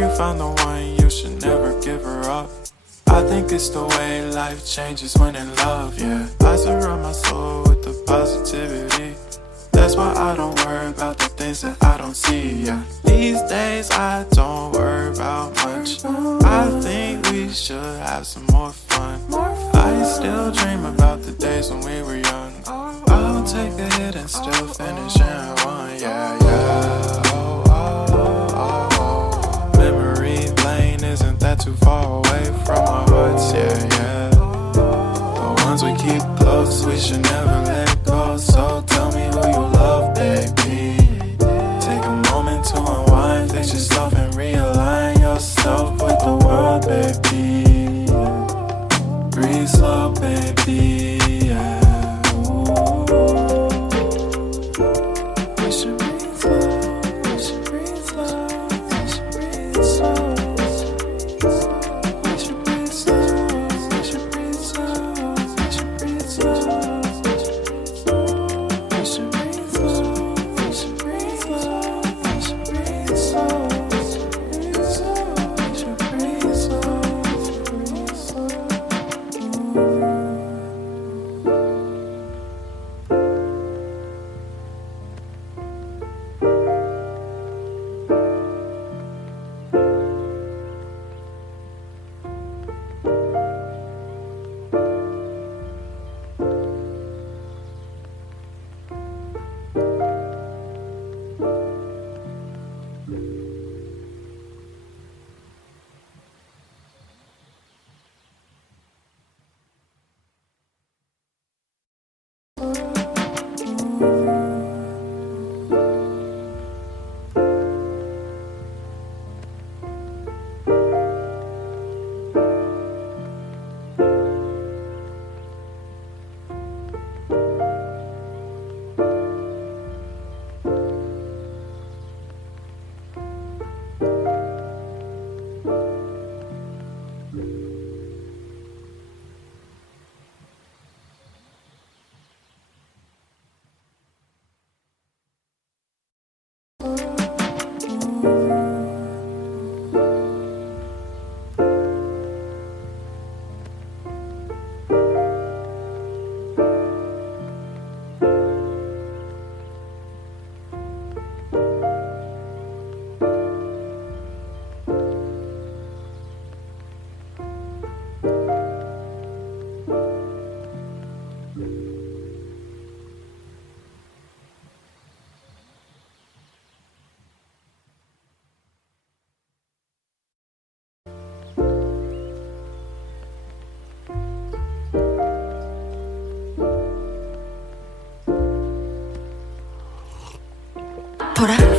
you found the one, you should never give her up. I think it's the way life changes when in love, yeah. I surround my soul with the positivity. That's why I don't worry about the things that I don't see, yeah. These days I don't worry about much. I think we should have some more fun. I still dream about the days when we were young. I'll take a hit and still finish in one, yeah, yeah. Oh, oh, oh, oh. Memory lane isn't that too far away from our hearts, yeah, yeah. The ones we keep close, we should never let go. So tell me who you love, baby. Take a moment to unwind, fix yourself and realign yourself with the world, baby. Breathe slow, baby, yeah. We should breathe slow, we should breathe slow, we should breathe slow. We should breathe slow, we should breathe slow, we should breathe slow. We should breathe slow, we should breathe slow, we should breathe slow. We should breathe slow, breathe slow.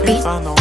If you found the one.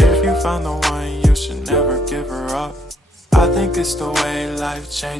If you found the one, you should never give her up. I think it's the way life changes.